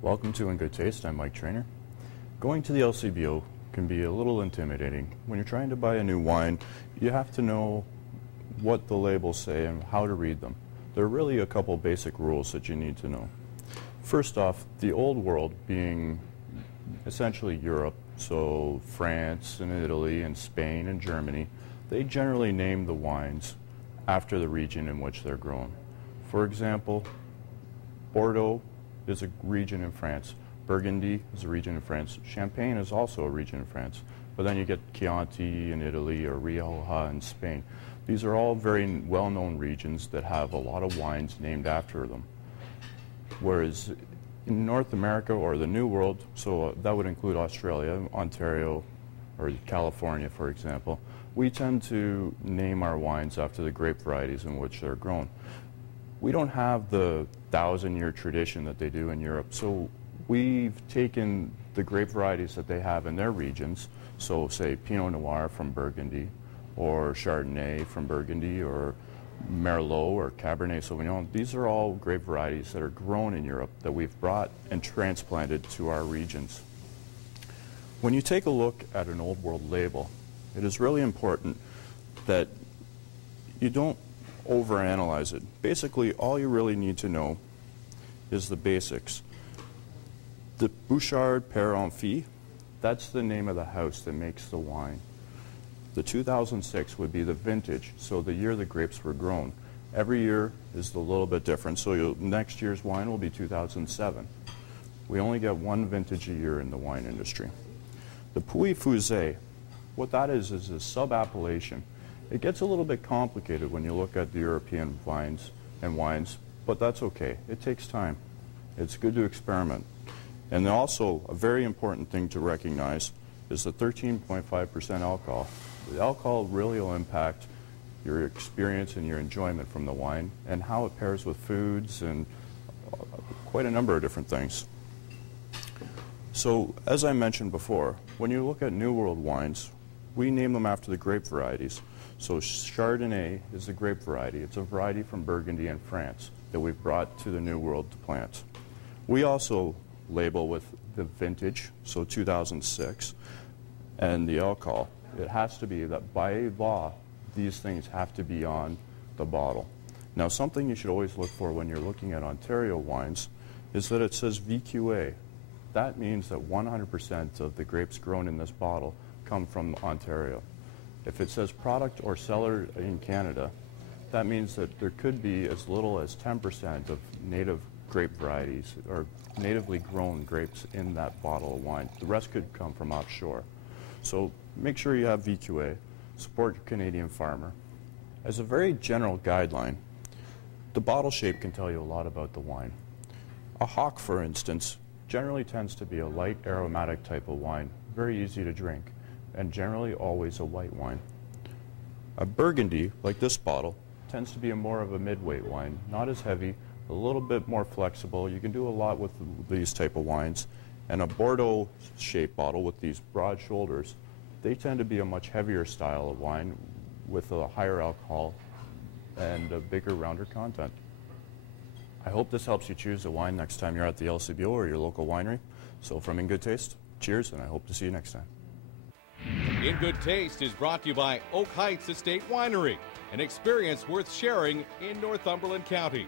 Welcome to In Good Taste. I'm Mike Traynor. Going to the LCBO can be a little intimidating. When you're trying to buy a new wine, you have to know what the labels say and how to read them. There are really a couple basic rules that you need to know. First off, the old world being essentially Europe, so France and Italy and Spain and Germany, they generally name the wines after the region in which they're grown. For example, Bordeaux is a region in France. Burgundy is a region in France. Champagne is also a region in France. But then you get Chianti in Italy or Rioja in Spain. These are all very well-known regions that have a lot of wines named after them. Whereas in North America or the New World, so that would include Australia, Ontario, or California, for example, we tend to name our wines after the grape varieties in which they're grown. We don't have the 1,000-year tradition that they do in Europe, so we've taken the grape varieties that they have in their regions, so say Pinot Noir from Burgundy, or Chardonnay from Burgundy, or Merlot or Cabernet Sauvignon. These are all grape varieties that are grown in Europe that we've brought and transplanted to our regions. When you take a look at an Old World label, it is really important that you don't overanalyze it. Basically, all you really need to know is the basics. The Bouchard Père Amphi, that's the name of the house that makes the wine. The 2006 would be the vintage, so the year the grapes were grown. Every year is a little bit different, so next year's wine will be 2007. We only get one vintage a year in the wine industry. The Pouilly-Fuissé, what that is a sub-appellation. It gets a little bit complicated when you look at the European vines and wines, but that's okay. It takes time. It's good to experiment. And also, a very important thing to recognize is the 13.5% alcohol. The alcohol really will impact your experience and your enjoyment from the wine and how it pairs with foods and quite a number of different things. So, as I mentioned before, when you look at New World wines, we name them after the grape varieties. So Chardonnay is the grape variety. It's a variety from Burgundy and France that we've brought to the New World to plant. We also label with the vintage, so 2006, and the alcohol. It has to be that by law, these things have to be on the bottle. Now, something you should always look for when you're looking at Ontario wines is that it says VQA. That means that 100% of the grapes grown in this bottle come from Ontario. If it says product or seller in Canada, that means that there could be as little as 10% of native grape varieties or natively grown grapes in that bottle of wine. The rest could come from offshore. So make sure you have VQA, support your Canadian farmer. As a very general guideline, the bottle shape can tell you a lot about the wine. A hock, for instance, generally tends to be a light aromatic type of wine, very easy to drink, and generally always a white wine. A Burgundy, like this bottle, tends to be more of a mid-weight wine, not as heavy, a little bit more flexible. You can do a lot with these type of wines. And a Bordeaux shaped bottle with these broad shoulders, they tend to be a much heavier style of wine with a higher alcohol and a bigger, rounder content. I hope this helps you choose a wine next time you're at the LCBO or your local winery. So from In Good Taste, cheers, and I hope to see you next time. In Good Taste is brought to you by Oak Heights Estate Winery, an experience worth sharing in Northumberland County.